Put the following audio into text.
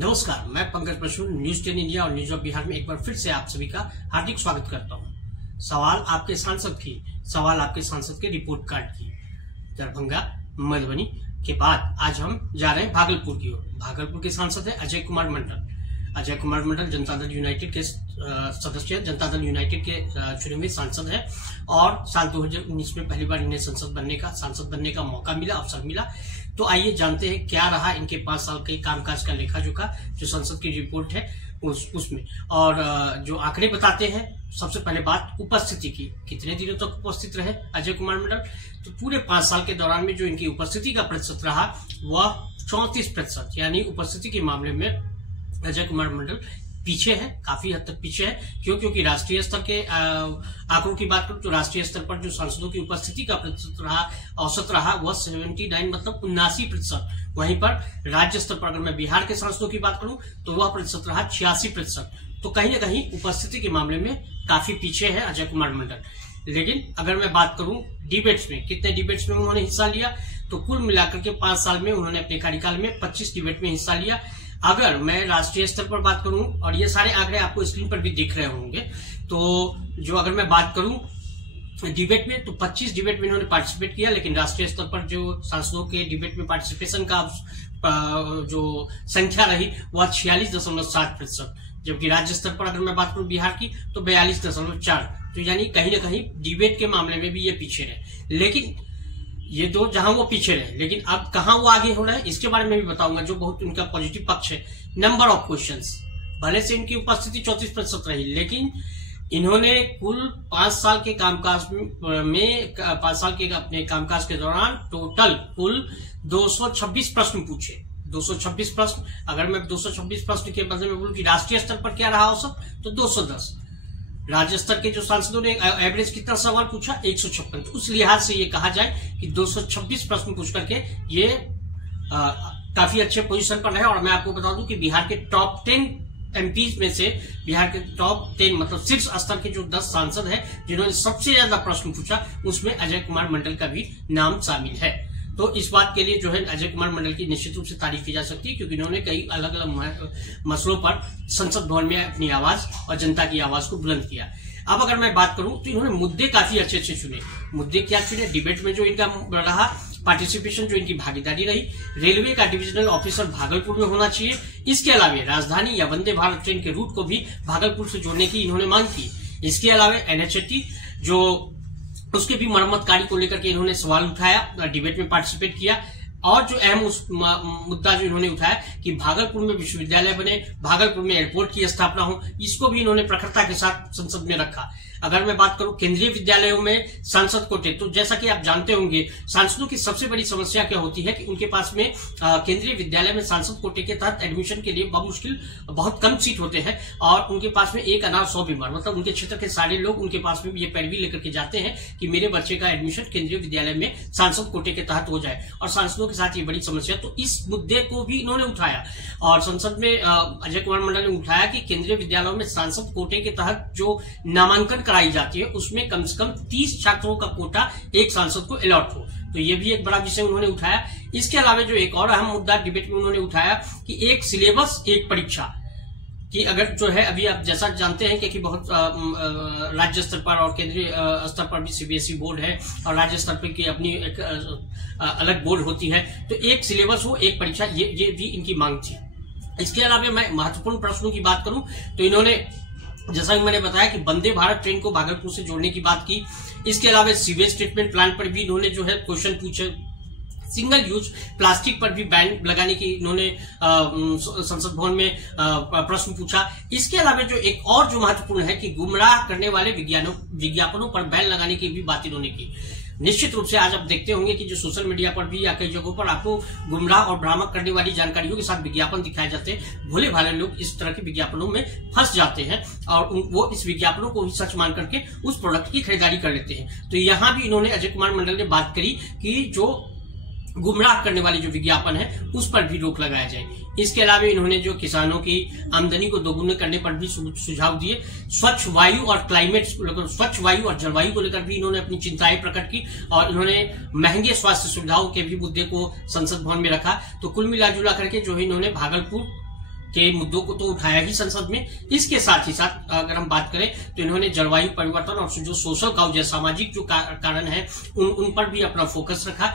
नमस्कार, मैं Pankaj Basu news 10 India और न्यूज ऑफ बिहार में एक बार फिर से आप सभी का हार्दिक स्वागत करता हूं। सवाल आपके सांसद के रिपोर्ट कार्ड की। दरभंगा मधुबनी के बाद आज हम जा रहे हैं भागलपुर की ओर। भागलपुर के सांसद है अजय कुमार मंडल जनता दल यूनाइटेड के सदस्य, जनता दल यूनाइटेड के चुने हुए सांसद है और साल 2019 में पहली बार इन्हें सांसद बनने का मौका मिला, अवसर मिला। तो आइए जानते हैं क्या रहा इनके 5 साल के कामकाज का लेखा जोखा, जो संसद की रिपोर्ट है उसमें। और जो आंकड़े बताते हैं, सबसे पहले बात उपस्थिति की। कितने दिनों तक उपस्थित रहे अजय कुमार मंडल? तो पूरे 5 साल के दौरान में जो इनकी उपस्थिति का प्रतिशत रहा वह 34%, यानी उपस्थिति के मामले में अजय कुमार मंडल पीछे है, काफी हद तक पीछे है। क्योंकि राष्ट्रीय स्तर के आंकड़ों की बात करूं तो राष्ट्रीय स्तर पर जो सांसदों की उपस्थिति का प्रतिशत रहा, औसत रहा, वह 79 मतलब 79%। वहीं पर राज्य स्तर पर अगर मैं बिहार के सांसदों की बात करूं तो वह प्रतिशत रहा 86%। तो कहीं ना कहीं उपस्थिति के मामले में काफी पीछे है अजय कुमार मंडल। लेकिन अगर मैं बात करूं डिबेट्स में, कितने डिबेट्स में उन्होंने हिस्सा लिया, तो कुल मिलाकर के 5 साल में उन्होंने अपने कार्यकाल में 25 डिबेट में हिस्सा लिया। अगर मैं राष्ट्रीय स्तर पर बात करूं, और ये सारे आंकड़े आपको स्क्रीन पर भी दिख रहे होंगे, तो जो अगर मैं बात करूं डिबेट में, तो 25 डिबेट में इन्होंने पार्टिसिपेट किया। लेकिन राष्ट्रीय स्तर पर जो सांसदों के डिबेट में पार्टिसिपेशन का जो संख्या रही वह 46.7%। जबकि राज्य स्तर पर अगर मैं बात करूं बिहार की तो 42.4। तो यानी कहीं ना कहीं डिबेट के मामले में भी ये पीछे रहे। लेकिन ये दो जहां वो पीछे रहे, लेकिन अब कहां वो आगे हो रहे हैं इसके बारे में भी बताऊंगा, जो बहुत उनका पॉजिटिव पक्ष है। नंबर ऑफ क्वेश्चंस, भले से इनकी उपस्थिति 34% रही, लेकिन इन्होंने कुल 5 साल के कामकाज में 5 साल के अपने कामकाज के दौरान टोटल कुल 226 प्रश्न पूछे। 226 प्रश्न। अगर मैं 226 प्रश्न के बदले में बोलूं कि राष्ट्रीय स्तर पर क्या रहा औसत, तो 210। राज्य स्तर के जो सांसदों ने एवरेज कितना सवाल पूछा, 156। तो उस लिहाज से ये कहा जाए कि 226 प्रश्न पूछ करके ये काफी अच्छे पोजीशन पर रहे। और मैं आपको बता दूं कि बिहार के टॉप 10 एमपीज में से, बिहार के टॉप 10 मतलब शीर्ष स्तर के जो 10 सांसद हैं जिन्होंने सबसे ज्यादा प्रश्न पूछा, उसमें अजय कुमार मंडल का भी नाम शामिल है। तो इस बात के लिए जो है अजय कुमार मंडल की निश्चित रूप से तारीफ की जा सकती है, क्योंकि इन्होंने कई अलग अलग मसलों पर संसद भवन में अपनी आवाज और जनता की आवाज को बुलंद किया। अब अगर मैं बात करूं तो इन्होंने मुद्दे काफी अच्छे अच्छे चुने। मुद्दे क्या चुने? डिबेट में जो इनका रहा पार्टिसिपेशन, जो इनकी भागीदारी रही, रेलवे का डिविजनल ऑफिसर भागलपुर में होना चाहिए। इसके अलावा राजधानी या वंदे भारत ट्रेन के रूट को भी भागलपुर से जोड़ने की इन्होंने मांग की। इसके अलावा NH80 जो उसके भी मरम्मत कार्य को लेकर के इन्होंने सवाल उठाया, डिबेट में पार्टिसिपेट किया। और जो अहम मुद्दा जो इन्होंने उठाया कि भागलपुर में विश्वविद्यालय बने, भागलपुर में एयरपोर्ट की स्थापना हो, इसको भी इन्होंने प्रखरता के साथ संसद में रखा। अगर मैं बात करूं केंद्रीय विद्यालयों में सांसद कोटे, तो जैसा कि आप जानते होंगे सांसदों की सबसे बड़ी समस्या क्या होती है कि उनके पास में केंद्रीय विद्यालय में सांसद कोटे के तहत एडमिशन के लिए बमुश्किल बहुत कम सीट होते हैं। और उनके पास में एक अनार 100 बीमार, मतलब उनके क्षेत्र के सारे लोग उनके पास में ये पैरवी लेकर के जाते हैं कि मेरे बच्चे का एडमिशन केंद्रीय विद्यालय में सांसद कोटे के तहत हो जाए। और सांसदों के साथ ये बड़ी समस्या, तो इस मुद्दे को भी इन्होंने उठाया। और संसद में अजय कुमार मंडल ने उठाया कि केंद्रीय विद्यालयों में सांसद कोटे के तहत जो नामांकन कराई जाती है उसमें कम से कम 30 छात्रों का कोटा एक सांसद को अलॉट हो। तो ये भी एक बड़ा विषय उन्होंने उठाया। इसके अलावा जो एक और अहम मुद्दा डिबेट में उन्होंने उठाया कि एक सिलेबस एक परीक्षा कि अगर जो है अभी आप जैसा जानते हैं कि बहुत राज्य स्तर पर और केंद्रीय स्तर पर भी CBSE बोर्ड है और राज्य स्तर पर की अपनी एक अलग बोर्ड होती है, तो एक सिलेबस हो एक परीक्षा, ये भी इनकी मांग थी। इसके अलावा मैं महत्वपूर्ण प्रश्नों की बात करूं तो इन्होंने, जैसा कि मैंने बताया कि वंदे भारत ट्रेन को भागलपुर से जोड़ने की बात की। इसके अलावा सीवेज ट्रीटमेंट प्लांट पर भी इन्होंने जो है क्वेश्चन पूछे। सिंगल यूज प्लास्टिक पर भी बैन लगाने की इन्होंने संसद भवन में प्रश्न पूछा। इसके अलावा जो एक और जो महत्वपूर्ण है कि गुमराह करने वाले विज्ञापनों पर बैन लगाने की भी बात इन्होंने की। निश्चित रूप से आज आप देखते होंगे कि जो सोशल मीडिया पर भी या कई जगहों पर आपको गुमराह और भ्रामक करने वाली जानकारियों के साथ विज्ञापन दिखाए जाते हैं। भोले भाले लोग इस तरह के विज्ञापनों में फंस जाते हैं और वो इस विज्ञापनों को ही सच मान करके उस प्रोडक्ट की खरीदारी कर लेते हैं। तो यहाँ भी इन्होंने, अजय कुमार मंडल ने बात करी कि जो गुमराह करने वाले जो विज्ञापन है उस पर भी रोक लगाया जाए। इसके अलावा इन्होंने जो किसानों की आमदनी को दोगुने करने पर भी सुझाव दिए। स्वच्छ वायु और स्वच्छ वायु और जलवायु को लेकर भी इन्होंने अपनी चिंताएं प्रकट की और इन्होंने महंगे स्वास्थ्य सुविधाओं के भी मुद्दे को संसद भवन में रखा। तो कुल मिला जुला करके जो है इन्होंने भागलपुर के मुद्दों को तो उठाया ही संसद में। इसके साथ ही साथ अगर हम बात करें तो इन्होंने जलवायु परिवर्तन और जो सोशल काउज है, सामाजिक जो कारण है, उन पर भी अपना फोकस रखा।